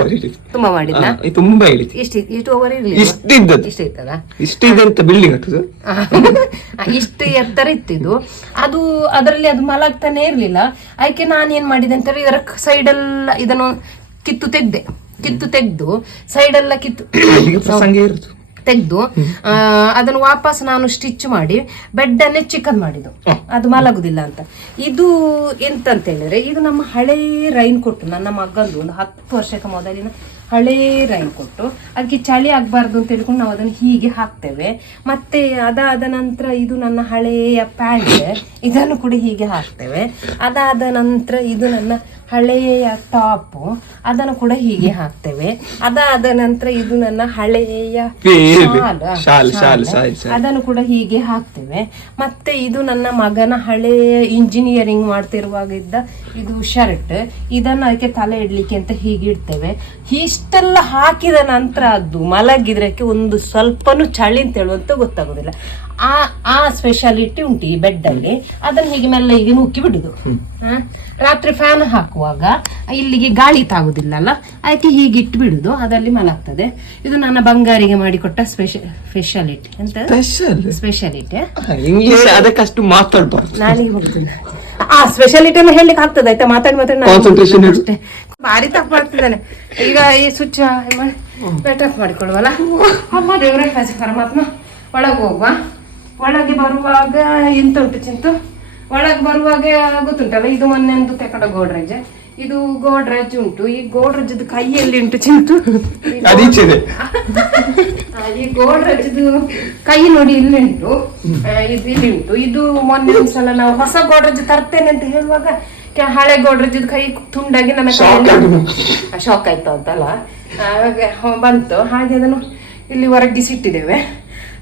ತುಂಬಾ ಮಾಡಿದ್ನ, ತುಂಬಾ ಇಷ್ಟು ಓವರ್ ಇರ್ಲಿ, ಇಷ್ಟ ಇತ್ತಲ್ಲ, ಇಷ್ಟು ಎತ್ತರ ಇತ್ತಿದ್ದು. ಅದು ಅದರಲ್ಲಿ ಅದು ಮಲಗ್ತಾನೆ ಇರ್ಲಿಲ್ಲ. ಅದಕ್ಕೆ ನಾನು ಏನ್ ಮಾಡಿದೆ ಅಂತ ಇದರ ಸೈಡ್ ಎಲ್ಲ ಇದನ್ನು ಕಿತ್ತು ತೆಗ್ದು ಸೈಡ್ ಎಲ್ಲ ತೆಗ್ದು ಅದನ್ನು ವಾಪಸ್ ನಾನು ಸ್ಟಿಚ್ ಮಾಡಿ ಬೆಡ್ ಅನ್ನೇ ಚಿಕನ್ ಮಾಡಿದ್ದು, ಅದು ಮಲಗುದಿಲ್ಲ ಅಂತ. ಇದು ಎಂತಂತ ಹೇಳಿದ್ರೆ, ಇದು ನಮ್ಮ ಹಳೇ ರೈನ್ ಕೊಟ್ಟು, ನನ್ನ ಮಗಂದು ಒಂದು 10 ವರ್ಷಕ್ಕೆ ಮೊದಲಿನ ಹಳೇ ರೈನ್ ಕೊಟ್ಟು, ಅದಕ್ಕೆ ಚಳಿ ಆಗ್ಬಾರ್ದು ಅಂತ ಹೇಳ್ಕೊಂಡು ನಾವು ಅದನ್ನು ಹೀಗೆ ಹಾಕ್ತೇವೆ. ಮತ್ತೆ ಅದಾದ ನಂತರ ಇದು ನನ್ನ ಹಳೆಯ ಪ್ಯಾಂಟ್, ಇದನ್ನು ಕೂಡ ಹೀಗೆ ಹಾಕ್ತೇವೆ. ಅದಾದ ನಂತರ ಇದು ನನ್ನ ಹಳೆಯ ಟಾಪು, ಅದನ್ನು ಕೂಡ ಹೀಗೆ ಹಾಕ್ತೇವೆ. ಅದಾದ ನಂತರ ಇದು ನನ್ನ ಹಳೆಯ ಶಾಲ್, ಅದನ್ನು ಕೂಡ ಹೀಗೆ ಹಾಕ್ತೇವೆ. ಮತ್ತೆ ಇದು ನನ್ನ ಮಗನ ಹಳೆಯ ಇಂಜಿನಿಯರಿಂಗ್ ಮಾಡ್ತಿರುವಾಗ ಇದ್ದ ಇದು ಶರ್ಟ್, ಇದನ್ನು ಅದಕ್ಕೆ ತಲೆ ಇಡ್ಲಿಕ್ಕೆ ಅಂತ ಹೀಗೆ ಇಡ್ತೇವೆ. ಇಷ್ಟೆಲ್ಲ ಹಾಕಿದ ನಂತರ ಅದು ಮಲಗಿದ್ರಕ್ಕೆ ಒಂದು ಸ್ವಲ್ಪನೂ ಚಳಿ ಅಂತ ಹೇಳುವಂತ ಗೊತ್ತಾಗೋದಿಲ್ಲ. ಆ ಸ್ಪೆಷಾಲಿಟಿ ಉಂಟು ಈ ಬೆಡ್ ಅಲ್ಲಿ. ಅದನ್ನು ಹೀಗೆ ಮೆಲ್ಲ ಹೀಗೆ ನೂಕಿ ಬಿಡುದು. ರಾತ್ರಿ ಫ್ಯಾನ್ ಹಾಕುವಾಗ ಇಲ್ಲಿಗೆ ಗಾಳಿ ತಾಗುದಿಲ್ಲಲ್ಲ, ಅದಕ್ಕೆ ಹೀಗೆ ಇಟ್ಟು ಬಿಡುದು, ಅದಲ್ಲಿ ಮಲಗ್ತದೆ. ಇದು ನನ್ನ ಬಂಗಾರಿಗೆ ಮಾಡಿಕೊಟ್ಟ ಸ್ಪೆಷಾಲಿಟಿ ಅಂತ. ಸ್ಪೆಷಾಲಿಟಿ ಅದಕ್ಕಷ್ಟು ಮಾತಾಡ್ಬಾರ್ದು, ನಾಳೆಗೆ ಹೋಗುದಿಲ್ಲ. ಆ ಸ್ಪೆಷಾಲಿಟಿಯನ್ನು ಹೇಳಲಿಕ್ಕೆ ಆಗ್ತದೆ ಆಯ್ತಾ, ಮಾತಾಡಿ ಅಷ್ಟೇ. ಭಾರಿ ತಪ್ಪು ಆಗ್ತಿದ್ದಾನೆ ಈಗ. ಈ ಸ್ವಿಚ್ ಬೆಟ್ ಆಫ್ ಮಾಡಿಕೊಳ್ಳುವಲ್ಲ. ಅಮ್ಮ ದೇವ್ರೆ, ಪರಮಾತ್ಮ. ಒಳಗೆ ಹೋಗುವ. ಒಳಗೆ ಬರುವಾಗ ಎಂತ ಉಂಟು ಚಿಂತು, ಒಳಗೆ ಬರುವಾಗ ಗೊತ್ತುಂಟಲ್ಲ, ಇದು ಮೊನ್ನೆಂದು ತೆಕೊಂಡ ಗೋಡ್ರೇಜ್. ಇದು ಗೋಡ್ರೇಜ್ ಉಂಟು. ಈ ಗೋಡ್ರೇಜ್ ಕೈಯಲ್ಲಿ ಉಂಟು ಚಿಂತು, ಈ ಗೋಡ್ರೇಜ್ ಕೈ ನೋಡಿ ಇಲ್ಲಿ ಉಂಟು, ಇದು ಇಲ್ಲಿ ಉಂಟು. ಇದು ಮೊನ್ನೆ ಒಂದ್ಸಲ ನಾವು ಹೊಸ ಗೋಡ್ರೇಜ್ ತರ್ತೇನೆ ಅಂತ ಹೇಳುವಾಗ ಹಳೆ ಗೋಡ್ರೇಜ್ ಕೈ ತುಂಡಾಗಿ ನನ್ನ ಕೈಯಲ್ಲಿ ಶಾಕ್ ಆಯ್ತು ಅಂತಲ್ಲ, ಬಂತು. ಹಾಗೆ ಅದನ್ನು ಇಲ್ಲಿ ಹೊರಗಿಸಿಟ್ಟಿದ್ದೇವೆ.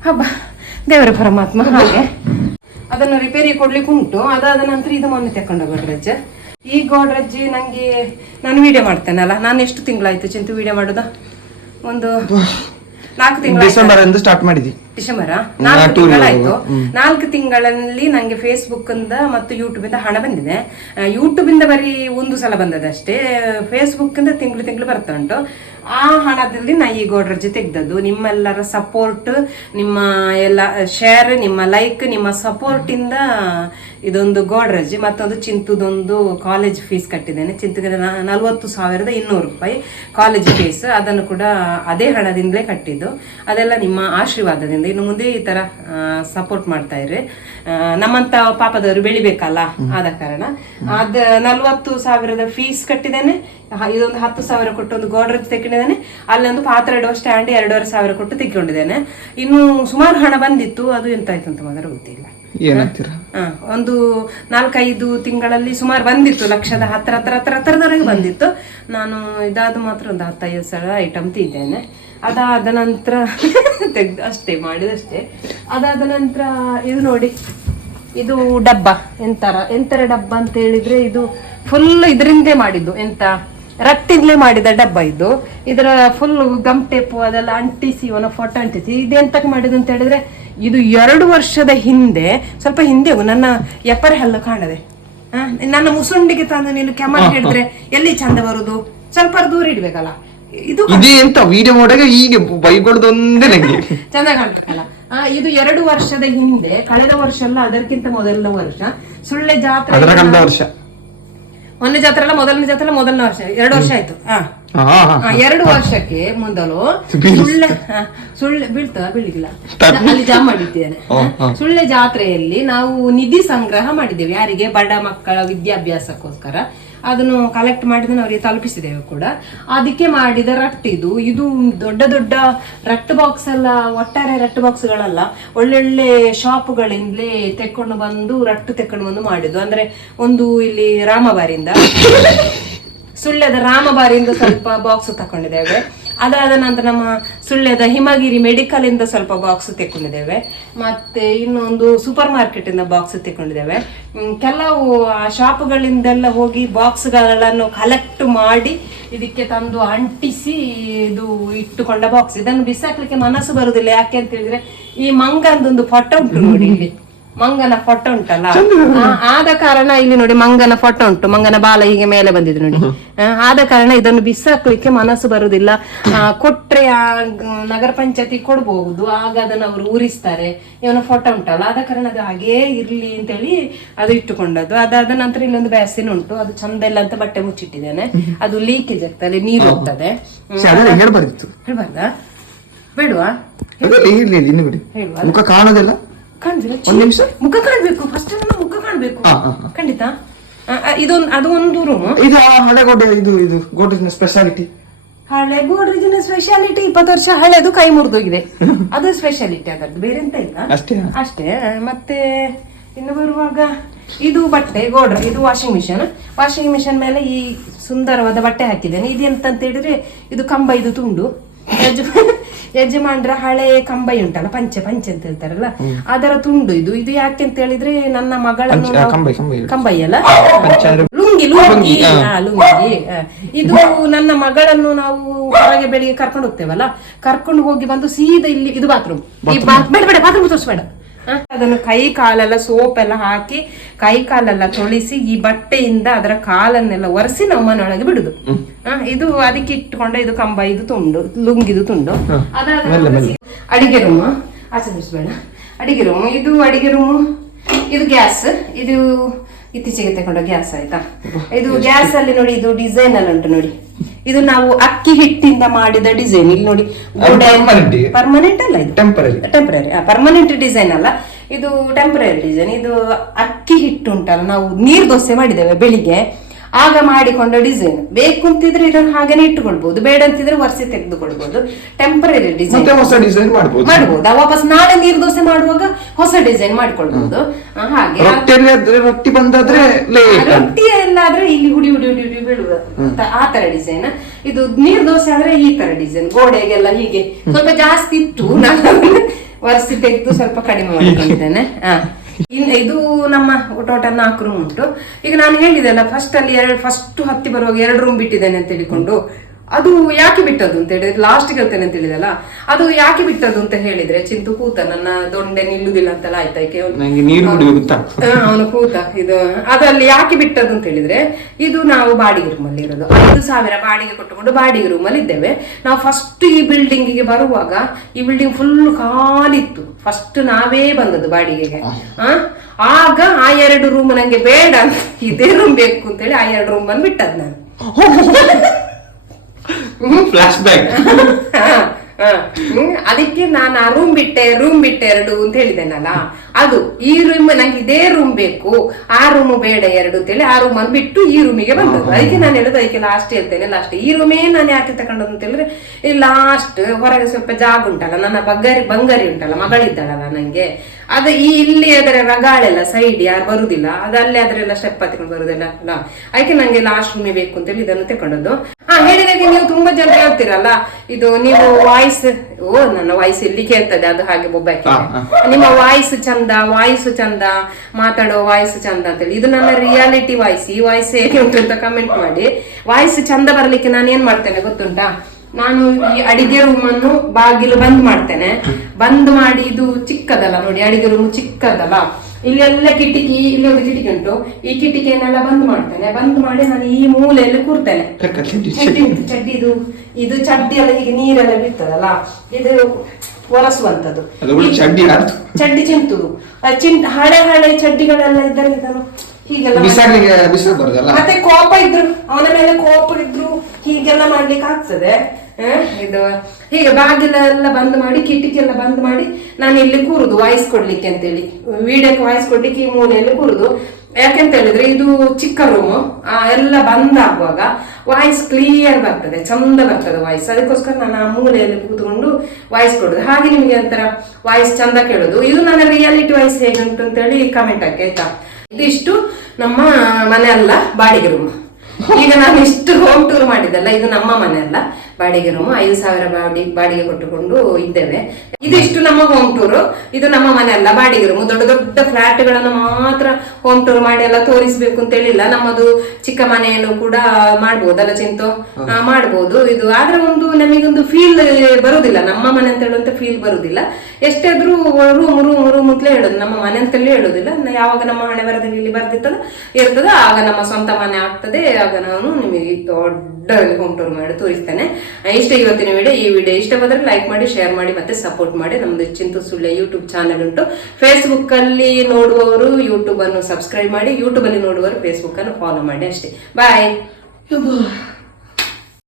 ಹಬ್ಬ ದೇವರ ಪರಮಾತ್ಮ. ಹಾಗೆ ಅದನ್ನು ರಿಪೇರಿ ಕೊಡ್ಲಿಕ್ಕೆ ಉಂಟು. ಅದಾದ ನಂತರ ಇದು ಮೊನ್ನೆ ತಕೊಂಡ ಗೋಡ್ರೇಜ್. ಈ ಗೋಡ್ರೇಜ್ ನಂಗೆ, ನಾನು ವಿಡಿಯೋ ಮಾಡ್ತೇನಲ್ಲ, ನಾನು ಎಷ್ಟು ತಿಂಗಳಾಯ್ತು ಚಿಂತು ವಿಡಿಯೋ ಮಾಡೋದು? ಒಂದು 4 ತಿಂಗಳು. ಸ್ಟಾರ್ಟ್ ಮಾಡಿದ್ವಿ ಡಿಸೆಂಬರ್ 4 ತಿಂಗಳಾಯ್ತು. 4 ತಿಂಗಳಲ್ಲಿ ನಂಗೆ ಫೇಸ್ಬುಕ್ ಇಂದ ಮತ್ತು ಯೂಟ್ಯೂಬ್ ಇಂದ ಹಣ ಬಂದಿದೆ. ಯೂಟ್ಯೂಬ್ ಇಂದ ಬರೀ ಒಂದು ಸಲ ಬಂದದಷ್ಟೇ. ಫೇಸ್ಬುಕ್ ಇಂದ ತಿಂಗಳು ಬರ್ತಾ ಉಂಟು. ಆ ಹಣದಲ್ಲಿ ನಾ ಈ ಗೋಡ್ರೇಜ್ ತೆಗ್ದದ್ದು. ನಿಮ್ಮೆಲ್ಲರ ಸಪೋರ್ಟ್, ನಿಮ್ಮ ಎಲ್ಲ ಶೇರ್, ನಿಮ್ಮ ಲೈಕ್, ನಿಮ್ಮ ಸಪೋರ್ಟ್ ಇಂದ ಇದೊಂದು ಗೋಡ್ರೇಜ್. ಮತ್ತೊಂದು ಚಿಂತುದೊಂದು ಕಾಲೇಜ್ ಫೀಸ್ ಕಟ್ಟಿದ್ದೇನೆ. ಚಿಂತುಗೆ 40,200 ರೂಪಾಯಿ ಕಾಲೇಜ್ ಫೀಸ್. ಅದನ್ನು ಕೂಡ ಅದೇ ಹಣದಿಂದಲೇ ಕಟ್ಟಿದ್ದು. ಅದೆಲ್ಲ ನಿಮ್ಮ ಆಶೀರ್ವಾದದಿಂದ. ಇನ್ನು ಮುಂದೆ ಈ ತರ ಸಪೋರ್ಟ್ ಮಾಡ್ತಾ ಇರ್ರಿ. ನಮ್ಮಂತ ಪಾಪದವರು ಬೆಳಿಬೇಕಲ್ಲ, ಆದ ಕಾರಣ ಅದ 40,000 ಫೀಸ್ ಕಟ್ಟಿದ್ದೇನೆ. ಇದೊಂದು 10,000 ಕೊಟ್ಟು ಒಂದು ಗೋಡ್ರೇಜ್ ತೆಕ್ಕೊಂಡಿದ್ದೇನೆ. ಅಲ್ಲೊಂದು ಪಾತ್ರೆ ಇಡುವ ಸ್ಟ್ಯಾಂಡ್ 2,500 ಕೊಟ್ಟು ತೆಕ್ಕೊಂಡಿದ್ದೇನೆ. ಇನ್ನು ಸುಮಾರು ಹಣ ಬಂದಿತ್ತು, ಅದು ಎಂತಾಯ್ತು ಅಂತ ಮಾತ್ರ ಗೊತ್ತಿಲ್ಲ. ಏನಂತೀರಾ? ಒಂದು 4-5 ತಿಂಗಳಲ್ಲಿ ಸುಮಾರು ಬಂದಿತ್ತು, ಲಕ್ಷದ ಹತ್ರದವರೆಗೆ ಬಂದಿತ್ತು. ನಾನು ಇದಾದ ಮಾತ್ರ ಒಂದು 10-50 ಸಾವಿರ ಐಟಮ್ ತಿಂದೇನೆ. ಅದಾದ ನಂತರ ತೆಗ್ದು ಅಷ್ಟೇ ಮಾಡಿದಷ್ಟೇ. ಅದಾದ ನಂತರ ಇದು ನೋಡಿ, ಇದು ಡಬ್ಬ ಎಂತರ ಡಬ್ಬ ಅಂತ ಹೇಳಿದ್ರೆ, ಇದು ಫುಲ್ ಇದರಿಂದೇ ಮಾಡಿದ್ದು, ಎಂತ ರಟ್ಟಿಂದಲೇ ಮಾಡಿದ ಡಬ್ಬ ಇದು. ಇದರ ಫುಲ್ ಗಮ್ ಟೇಪು ಅದೆಲ್ಲ ಅಂಟಿಸಿ ಅವನ ಫೋಟೋ ಅಂಟಿಸಿ ಇದೆಂತಕ್ಕೆ ಮಾಡಿದ್ದು ಅಂತ ಹೇಳಿದ್ರೆ, ಇದು 2 ವರ್ಷದ ಹಿಂದೆ, ಸ್ವಲ್ಪ ಹಿಂದೆ ನನ್ನ ಎಪ್ಪರ ಹಲ್ಲು ಕಾಣದೆ, ನನ್ನ ಮುಸುಂಡಿಗೆ ತಂದು ನೀನು ಕ್ಯಾಮರಾ ಹಿಡಿದ್ರೆ ಎಲ್ಲಿ ಚಂದ ಬರುದು, ಸ್ವಲ್ಪ ದೂರ ಇಡ್ಬೇಕಲ್ಲ. ಇದು ಎಂತ ವಿಡಿಯೋ ಮಾಡಾಗ ಈಗ ಬೈಗೊಳ್ದೊಂದೇ ನಂಗೆ ಚಂದ ಕಾಣ್ಬೇಕಲ್ಲ. ಇದು 2 ವರ್ಷದ ಹಿಂದೆ, ಕಳೆದ ವರ್ಷ ಅಲ್ಲ ಅದಕ್ಕಿಂತ ಮೊದಲನೇ ವರ್ಷ ಸುಳ್ಳೆ ಜಾತ್ರೆ, ಮೊನ್ನೆ ಜಾತ್ರೆ ಅಲ್ಲ ಮೊದಲನೇ ಜಾತ್ರೆ, ಮೊದಲನೇ ವರ್ಷ 2 ವರ್ಷ ಆಯ್ತು. 2 ವರ್ಷಕ್ಕೆ ಮೊದಲು ಸುಳ್ಳೆ ಬೀಳಿಲ್ಲ, ಅಲ್ಲಿ ಜಾಮ್ ಮಾಡಿದ್ದೇನೆ. ಸುಳ್ಳೆ ಜಾತ್ರೆಯಲ್ಲಿ ನಾವು ನಿಧಿ ಸಂಗ್ರಹ ಮಾಡಿದ್ದೇವೆ, ಯಾರಿಗೆ ಬಡ ಮಕ್ಕಳ ವಿದ್ಯಾಭ್ಯಾಸಕ್ಕೋಸ್ಕರ. ಅದನ್ನು ಕಲೆಕ್ಟ್ ಮಾಡಿದ ಅವರಿಗೆ ತಲುಪಿಸಿದ್ದೇವೆ ಕೂಡ. ಅದಕ್ಕೆ ಮಾಡಿದ ರಟ್ಟಿದು, ಇದು ದೊಡ್ಡ ದೊಡ್ಡ ರಟ್ಟು ಬಾಕ್ಸ್ ಎಲ್ಲ, ಒಟ್ಟಾರೆ ರಟ್ಟು ಬಾಕ್ಸ್ಗಳಲ್ಲ, ಒಳ್ಳೊಳ್ಳೆ ಶಾಪ್ಗಳಿಂದಲೇ ತೆಕ್ಕೊಂಡು ಬಂದು ರಟ್ಟು ತೆಕ್ಕೊಂಡು ಬಂದು ಮಾಡಿದ್ದು. ಅಂದ್ರೆ ಒಂದು ಇಲ್ಲಿ ರಾಮಬಾರಿಂದ, ಸುಳ್ಯದ ರಾಮಬಾರಿಯಿಂದ ಸ್ವಲ್ಪ ಬಾಕ್ಸ್ ತಕೊಂಡಿದ್ದೇವೆ. ಅದಾದ ನಂತರ ನಮ್ಮ ಸುಳ್ಯದ ಹಿಮಗಿರಿ ಮೆಡಿಕಲ್ ಇಂದ ಸ್ವಲ್ಪ ಬಾಕ್ಸ್ ತೆಕ್ಕೊಂಡಿದ್ದೇವೆ. ಮತ್ತೆ ಇನ್ನೊಂದು ಸೂಪರ್ ಮಾರ್ಕೆಟ್ ಇಂದ ಬಾಕ್ಸ್ ತೆಕ್ಕೊಂಡಿದ್ದೇವೆ. ಕೆಲವು ಶಾಪ್ಗಳಿಂದೆಲ್ಲ ಹೋಗಿ ಬಾಕ್ಸ್ಗಳನ್ನು ಕಲೆಕ್ಟ್ ಮಾಡಿ ಇದಕ್ಕೆ ತಂದು ಅಂಟಿಸಿ ಇದು ಇಟ್ಟುಕೊಂಡ ಬಾಕ್ಸ್. ಇದನ್ನು ಬಿಸಾಕ್ಲಿಕ್ಕೆ ಮನಸ್ಸು ಬರುದಿಲ್ಲ, ಯಾಕೆ ಅಂತ ಹೇಳಿದ್ರೆ ಈ ಮಂಗಂದೊಂದು ಫೋಟೋ ಉಂಟು ನೋಡಿ, ಇಲ್ಲಿ ಮಂಗನ ಫೋಟೋ ಉಂಟಲ್ಲ, ಆದ ಕಾರಣ ಇಲ್ಲಿ ನೋಡಿ ಮಂಗನ ಫೋಟೋ ಉಂಟು, ಮಂಗನ ಬಾಲ ಹೀಗೆ ಮೇಲೆ ಬಂದಿದೆ ನೋಡಿ. ಆದ ಕಾರಣ ಇದನ್ನು ಬಿಸಾಕ್ಲಿಕ್ಕೆ ಮನಸ್ಸು ಬರುದಿಲ್ಲ. ಕೊಟ್ರೆ ನಗರ ಪಂಚಾಯತಿ ಕೊಡ್ಬಹುದು, ಆಗ ಅದನ್ನು ಅವರು ಊರಿಸ್ತಾರೆ. ಇವನ ಫೋಟೋ ಉಂಟಲ್ಲ, ಆದ ಕಾರಣ ಅದು ಹಾಗೇ ಇರ್ಲಿ ಅಂತೇಳಿ ಅದು ಇಟ್ಟುಕೊಂಡದ್ದು. ಅದಾದ ನಂತರ ಇಲ್ಲೊಂದು ಬ್ಯಾಸಿನ್ ಉಂಟು, ಅದು ಚಂದ ಇಲ್ಲ ಅಂತ ಬಟ್ಟೆ ಮುಚ್ಚಿಟ್ಟಿದ್ದೇನೆ. ಅದು ಲೀಕೇಜ್ ಆಗ್ತದೆ, ನೀರು ಹೋಗ್ತದೆ. ಹೇಳ್ಬಾರ್ದಾ? ಬೇಡವಾ? ಹೇಳುವ ಮುಖ ಕಾಣೋದಿಲ್ಲ, ಮುಖ ಕಾಣ್ಬೇಕು, ಫಸ್ಟ್ ಮುಖ ಕಾಣ್ಬೇಕು ಖಂಡಿತ. ಅದು ಒಂದು ರೂಮ್. ಇದು ಹಳೆಗೋಡೆ, ಇದು ಗೋಡ್ರೇಜ್ನ ಸ್ಪೆಷಾಲಿಟಿ. ಹಳೆ ಗೋಡ್ರೇಜಿನ ಸ್ಪೆಷಾಲಿಟಿ 20 ವರ್ಷ ಹಳೆದು, ಕೈ ಮುರಿದೋಗಿದೆ, ಅದು ಸ್ಪೆಷಾಲಿಟಿ. ಅದರದ್ದು ಬೇರೆ ಎಂತ ಇಲ್ಲ, ಅಷ್ಟೇ. ಮತ್ತೆ ಇನ್ನು ಬರುವಾಗ ಇದು ಬಟ್ಟೆ ಗೋಡ್ರ, ಇದು ವಾಷಿಂಗ್ ಮಿಷನ್ ಮೇಲೆ ಈ ಸುಂದರವಾದ ಬಟ್ಟೆ ಹಾಕಿದ್ದೇನೆ. ಇದು ಎಂತ ಅಂತ ಹೇಳಿದ್ರೆ, ಇದು ಕಂಬ, ಇದು ತುಂಡು. ಯಜಮಾನ್ರ ಹಳೆ ಕಂಬೈ ಉಂಟಲ್ಲ, ಪಂಚೆ ಅಂತ ಹೇಳ್ತಾರಲ್ಲ, ಅದರ ತುಂಡು ಇದು. ಇದು ಯಾಕೆ ಅಂತ ಹೇಳಿದ್ರೆ, ನನ್ನ ಮಗಳನ್ನು ಕಂಬೈ ಅಲ್ಲ, ಲುಂಗಿ. ಇದು ನನ್ನ ಮಗಳನ್ನು ನಾವು ಹೊರಗೆ ಬೆಳಿಗ್ಗೆ ಕರ್ಕೊಂಡು ಹೋಗ್ತೇವಲ್ಲ, ಕರ್ಕೊಂಡು ಹೋಗಿ ಬಂದು ಸೀದಾ ಇಲ್ಲಿ, ಇದು ಬಾತ್ರೂಮ್. ಬೇಡ ಬಾತ್ರೂಮ್ ತೋರಿಸ್ಬೇಡ. ಅದನ್ನು ಕೈ ಕಾಲೆಲ್ಲ ಸೋಪ್ ಎಲ್ಲ ಹಾಕಿ ಕೈ ಕಾಲೆಲ್ಲ ತೊಳಿಸಿ ಈ ಬಟ್ಟೆಯಿಂದ ಅದರ ಕಾಲನ್ನೆಲ್ಲ ಒರೆಸಿ ನಾವು ಮನೆಯೊಳಗೆ ಬಿಡುದು. ಇದು ಅದಕ್ಕೆ ಇಟ್ಟುಕೊಂಡ ಇದು ಕಂಬ, ಇದು ತುಂಡು, ಲುಂಗಿದು ತುಂಡು. ಅದಾದ ಅಡಿಗೆ ರೂಮ್, ಆಚರಿಸಬೇಡ. ಅಡಿಗೆ ರೂಮ್, ಇದು ಅಡಿಗೆ ರೂಮ್. ಇದು ಗ್ಯಾಸ್, ಇದು ಇತ್ತೀಚೆಗೆ ತಗೊಂಡ ಗ್ಯಾಸ್ ಆಯ್ತಾ. ಇದು ಗ್ಯಾಸ್ ಅಲ್ಲಿ ನೋಡಿ, ಇದು ಡಿಸೈನ್ ಅಲ್ಲಿ ಉಂಟು ನೋಡಿ. ಇದು ನಾವು ಅಕ್ಕಿ ಹಿಟ್ಟಿಂದ ಮಾಡಿದ ಡಿಸೈನ್. ಇಲ್ಲಿ ನೋಡಿ, ಪರ್ಮನೆಂಟ್ ಅಲ್ಲ, ಇದು ಟೆಂಪರರಿ. ಪರ್ಮನೆಂಟ್ ಡಿಸೈನ್ ಅಲ್ಲ, ಇದು ಟೆಂಪರರಿ ಡಿಸೈನ್. ಇದು ಅಕ್ಕಿ ಹಿಟ್ಟು ಉಂಟಲ್ಲ, ನಾವು ನೀರು ದೋಸೆ ಮಾಡಿದ್ದೇವೆ ಬೆಳಿಗ್ಗೆ, ಆಗ ಮಾಡಿಕೊಂಡ ಡಿಸೈನ್. ಬೇಕು ಅಂತಿದ್ರೆ ಇದನ್ನು ಹಾಗೇನೆ ಇಟ್ಟುಕೊಳ್ಬಹುದು, ಬೇಡ ಅಂತಿದ್ರೆ ಒರೆಸಿ ತೆಗೆದುಕೊಳ್ಬಹುದು. ಟೆಂಪರರಿ ಡಿಸೈನ್ ಮಾಡಬಹುದು. ವಾಪಸ್ ನಾಳೆ ನೀರು ದೋಸೆ ಮಾಡುವಾಗ ಹೊಸ ಡಿಸೈನ್ ಮಾಡಿಕೊಳ್ಬಹುದು. ಹಾಗೆ ರೊಟ್ಟಿ ಎಲ್ಲ ಆದ್ರೆ ಇಲ್ಲಿ ಹುಡಿ ಬೀಳುವ ಆ ತರ ಡಿಸೈನ್. ಇದು ನೀರು ದೋಸೆ ಆದ್ರೆ ಈ ತರ ಡಿಸೈನ್. ಗೋಡೆಗೆಲ್ಲ ಹೀಗೆ ಸ್ವಲ್ಪ ಜಾಸ್ತಿ ಇತ್ತು, ನಾನು ಒರೆಸಿ ತೆಗೆದು ಸ್ವಲ್ಪ ಕಡಿಮೆ ಮಾಡಿಕೊಂಡಿದ್ದೇನೆ. ಇದು ನಮ್ಮ ಟೋಟಲ್ 4 ರೂಮ್ ಉಂಟು. ಈಗ ನಾನು ಹೇಳಿದೆಲ್ಲ ಫಸ್ಟ್ ಹತ್ತಿ ಬರುವಾಗ 2 ರೂಮ್ ಬಿಟ್ಟಿದ್ದೇನೆ ಅಂತ ಹೇಳಿಕೊಂಡು, ಅದು ಯಾಕೆ ಬಿಟ್ಟದ್ದು ಅಂತ ಹೇಳಿದ್ರೆ, ಲಾಸ್ಟ್ ಹೇಳ್ತೇನೆ ಅಂತ ಹೇಳಿದಲ್ಲ, ಅದು ಯಾಕೆ ಬಿಟ್ಟದ್ದು ಅಂತ ಹೇಳಿದ್ರೆ, ಚಿಂತು ಕೂತ, ನನ್ನ ದೊಂಡೆ ನಿಲ್ಲುದಿಲ್ಲ ಅಂತೆಲ್ಲ ಆಯ್ತಾ, ಅವನು ಕೂತ. ಇದು ಅದಲ್ಲಿ ಯಾಕೆ ಬಿಟ್ಟದ್ದು ಅಂತ ಹೇಳಿದ್ರೆ, ಇದು ನಾವು ಬಾಡಿಗೆ ರೂಮ್ ಅಲ್ಲಿ ಇರೋದು, 5,000 ಬಾಡಿಗೆ ಕೊಟ್ಟುಕೊಂಡು ಬಾಡಿಗೆ ರೂಮ್ ಅಲ್ಲಿ ಇದ್ದೇವೆ ನಾವು. ಫಸ್ಟ್ ಈ ಬಿಲ್ಡಿಂಗ್ ಗೆ ಬರುವಾಗ ಈ ಬಿಲ್ಡಿಂಗ್ ಫುಲ್ ಖಾಲಿತ್ತು. ಫಸ್ಟ್ ನಾವೇ ಬಂದದ್ದು ಬಾಡಿಗೆಗೆ. ಆಗ ಆ 2 ರೂಮ್ ನಂಗೆ ಬೇಡ, ಇದೇ ರೂಮ್ ಬೇಕು ಅಂತ ಹೇಳಿ ಆ 2 ರೂಮ್ ಬಂದು ಬಿಟ್ಟದ್ ನಾನು. Flash back. ಅದಕ್ಕೆ ನಾನು ಆ ರೂಮ್ ಬಿಟ್ಟೆ 2 ಅಂತ ಹೇಳಿದ್ದೇನಲ್ಲ, ಅದು ಈ ರೂಮ್ ನಂಗೆ ಇದೇ ರೂಮ್ ಬೇಕು, ಆ ರೂಮ್ ಬೇಡ 2 ಅಂತೇಳಿ ಆ ರೂಮ್ ಅನ್ನು ಬಿಟ್ಟು ಈ ರೂಮಿಗೆ ಬಂದದ್ದು. ಅದಕ್ಕೆ ನಾನು ಹೇಳುದು, ಅದಕ್ಕೆ ಲಾಸ್ಟ್ ಹೇಳ್ತೇನೆ. ಲಾಸ್ಟ್ ಈ ರೂಮೇ ನಾನು ಯಾಕೆ ತಗೊಂಡದ್ದು ಅಂತ ಹೇಳಿದ್ರೆ, ಈ ಲಾಸ್ಟ್ ಹೊರಗೆ ಸ್ವಲ್ಪ ಜಾಗ ಉಂಟಲ್ಲ, ನನ್ನ ಬಂಗಾರಿ ಉಂಟಲ್ಲ, ಮಗಳಿದ್ದಾಳಲ್ಲ ನಂಗೆ, ಅದು ಇಲ್ಲಿ ಅದರ ರಗಾಳೆಲ್ಲ ಸೈಡ್ ಯಾರು ಬರುದಿಲ್ಲ, ಅದು ಅಲ್ಲೇ ಅದರೆಲ್ಲ ಸ್ಟೆಪ್ ಹತ್ಕೊಂಡು ಬರುದಿಲ್ಲ ಅಲ್ಲ, ಅದಕ್ಕೆ ನಂಗೆ ಲಾಸ್ಟ್ ರೂಮೇ ಬೇಕು ಅಂತೇಳಿ ಇದನ್ನು ತಗೊಂಡದ್ದು. ಹೇಳಿದಾಗೆ ನೀವು ತುಂಬಾ ಜನ ಹೇಳ್ತೀರಲ್ಲ, ಇದು ನೀವು ವಾಯ್ಸ್, ನನ್ನ ವಾಯ್ಸ್ ಇಲ್ಲಿ ಕೇಳ್ತದೆ, ಅದು ಹಾಗೆ ಬೊಬ್ಬಾಕಿ, ನಿಮ್ಮ ವಾಯ್ಸ್ ಚಂದ, ಮಾತಾಡೋ ವಾಯ್ಸ್ ಚಂದ ಅಂತೇಳಿ. ಇದು ನನ್ನ ರಿಯಾಲಿಟಿ ವಾಯ್ಸ್. ಈ ವಾಯ್ಸ್ ಹೇಗೆ ಉಂಟು ಅಂತ ಕಮೆಂಟ್ ಮಾಡಿ. ವಾಯ್ಸ್ ಚಂದ ಬರ್ಲಿಕ್ಕೆ ನಾನು ಏನ್ ಮಾಡ್ತೇನೆ ಗೊತ್ತುಂಟಾ, ನಾನು ಈ ಅಡಿಗೆ ರೂಮ್ ಅನ್ನು ಬಾಗಿಲು ಬಂದ್ ಮಾಡ್ತೇನೆ. ಬಂದ್ ಮಾಡಿ, ಇದು ಚಿಕ್ಕದಲ್ಲ ನೋಡಿ, ಅಡಿಗೆ ರೂಮ್ ಚಿಕ್ಕದಲ್ಲ, ಇಲ್ಲೆಲ್ಲ ಕಿಟಕಿ, ಇಲ್ಲಿ ಒಂದು ಕಿಟಕಿ ಉಂಟು, ಈ ಕಿಟಕಿಯನ್ನೆಲ್ಲ ಬಂದ್ ಮಾಡ್ತೇನೆ. ಬಂದ್ ಮಾಡಿ ನಾನು ಈ ಮೂಲೆಯಲ್ಲಿ ಕೂರ್ತೇನೆ. ಚಡ್ಡಿ ಇದು ಚಡ್ಡಿ ಎಲ್ಲ ಈಗ ನೀರೆಲ್ಲ ಬಿಡ್ತದಲ್ಲ, ಇದು ಒರೆಸುವಂತದ್ದು ಚಡ್ಡಿ ಚಿಂತುದು, ಹಳೆ ಚಡ್ಡಿಗಳೆಲ್ಲ ಇದ್ದರೆ ಇದನ್ನು ಹೀಗೆಲ್ಲ ಮತ್ತೆ ಕೋಪ ಇದ್ರು, ಅವನ ಮೇಲೆ ಕೋಪ ಇದ್ರು ಹೀಗೆಲ್ಲ ಮಾಡ್ಲಿಕ್ಕೆ ಆಗ್ತದೆ. ಇದು ಹೀಗೆ ಬಾಗಿಲೆಲ್ಲ ಬಂದ್ ಮಾಡಿ, ಕಿಟಕಿ ಎಲ್ಲ ಬಂದ್ ಮಾಡಿ ನಾನು ಇಲ್ಲಿ ಕೂರುದು ವಾಯ್ಸ್ ಕೊಡ್ಲಿಕ್ಕೆ ಅಂತೇಳಿ, ವಿಡಿಯೋಕ್ಕೆ ವಾಯ್ಸ್ ಕೊಡ್ಲಿಕ್ಕೆ ಈ ಮೂಲೆಯಲ್ಲಿ ಕೂರುದು. ಯಾಕೆಂತ ಹೇಳಿದ್ರೆ ಇದು ಚಿಕ್ಕ ರೂಮು, ಎಲ್ಲ ಬಂದ್ ಆಗುವಾಗ ವಾಯ್ಸ್ ಕ್ಲಿಯರ್ ಬರ್ತದೆ, ಚಂದ ಬರ್ತದೆ ವಾಯ್ಸ್. ಅದಕ್ಕೋಸ್ಕರ ನಾನು ಆ ಮೂಲೆಯಲ್ಲಿ ಕೂತ್ಕೊಂಡು ವಾಯ್ಸ್ ಕೊಡುದು. ಹಾಗೆ ನಿಮ್ಗೆ ಒಂಥರ ವಾಯ್ಸ್ ಚಂದ ಕೇಳುದು. ಇದು ನನ್ನ ರಿಯಾಲಿಟಿ ವಾಯ್ಸ್ ಹೇಗುಂಟು ಅಂತೇಳಿ ಕಮೆಂಟ್ ಹಾಕಿ ಆಯ್ತಾ. ಇದಿಷ್ಟು ನಮ್ಮ ಮನೆ ಅಲ್ಲ, ಬಾಡಿಗೆ ರೂಮ್. ಈಗ ನಾನು ಇಷ್ಟು ಹೋಮ್ ಟೂರ್ ಮಾಡಿದ್ದಲ್ಲ, ಇದು ನಮ್ಮ ಮನೆ ಅಲ್ಲ, ಬಾಡಿಗೆ ರೂಮ್. 5,000 ಬಾಡಿಗೆ ಕೊಟ್ಟುಕೊಂಡು ಇದ್ದೇವೆ. ಇದಿಷ್ಟು ನಮ್ಮ ಹೋಮ್ ಟೂರ್. ಇದು ನಮ್ಮ ಮನೆ ಅಲ್ಲ, ಬಾಡಿಗೆ ರೂಮ್. ದೊಡ್ಡ ದೊಡ್ಡ ಫ್ಲಾಟ್ ಗಳನ್ನು ಮಾತ್ರ ಹೋಮ್ ಟೂರ್ ಮಾಡಿ ಎಲ್ಲ ತೋರಿಸ್ಬೇಕು ಅಂತ ಹೇಳಿಲ್ಲ. ನಮ್ಮದು ಚಿಕ್ಕ ಮನೆಯನ್ನು ಕೂಡ ಮಾಡ್ಬೋದಲ್ಲ ಚಿಂತು, ಮಾಡ್ಬೋದು. ಇದು ಆದ್ರೆ ನಮಗೊಂದು ಫೀಲ್ ಬರುದಿಲ್ಲ, ನಮ್ಮ ಮನೆ ಅಂತ ಹೇಳುವಂತ ಫೀಲ್ ಬರುದಿಲ್ಲ. ಎಷ್ಟಾದ್ರೂ ರೂಮ್ ಅಂತಲೇ ಹೇಳುದು, ನಮ್ಮ ಮನೆ ಅಂತಲೇ ಹೇಳುದಿಲ್ಲ. ಯಾವಾಗ ನಮ್ಮ ಹಣೆ ಬರದಲ್ಲಿ ಇಲ್ಲಿ ಇರ್ತದ, ಆಗ ನಮ್ಮ ಸ್ವಂತ ಮನೆ ಆಗ್ತದೆ. ಆಗ ನಾನು ನಿಮಗೆ ದೊಡ್ಡ ಹೋಮ್ ಟೂರ್ ಮಾಡಿ ತೋರಿಸ್ತೇನೆ. ಇಷ್ಟ ಇವತ್ತಿನ ವಿಡಿಯೋ. ಈ ವಿಡಿಯೋ ಇಷ್ಟ ಬಂದ್ರೆ ಲೈಕ್ ಮಾಡಿ, ಶೇರ್ ಮಾಡಿ, ಮತ್ತೆ ಸಪೋರ್ಟ್ ಮಾಡಿ. ನಮ್ದು ಚಿಂತು ಸುಳ್ಳೆ ಯೂಟ್ಯೂಬ್ ಚಾನೆಲ್ ಉಂಟು. ಫೇಸ್ಬುಕ್ ಅಲ್ಲಿ ನೋಡುವವರು ಯೂಟ್ಯೂಬ್ ಅನ್ನು ಸಬ್ಸ್ಕ್ರೈಬ್ ಮಾಡಿ, ಯೂಟ್ಯೂಬ್ ಅಲ್ಲಿ ನೋಡುವವರು ಫೇಸ್ಬುಕ್ ಅನ್ನು ಫಾಲೋ ಮಾಡಿ. ಅಷ್ಟೇ, ಬಾಯ್.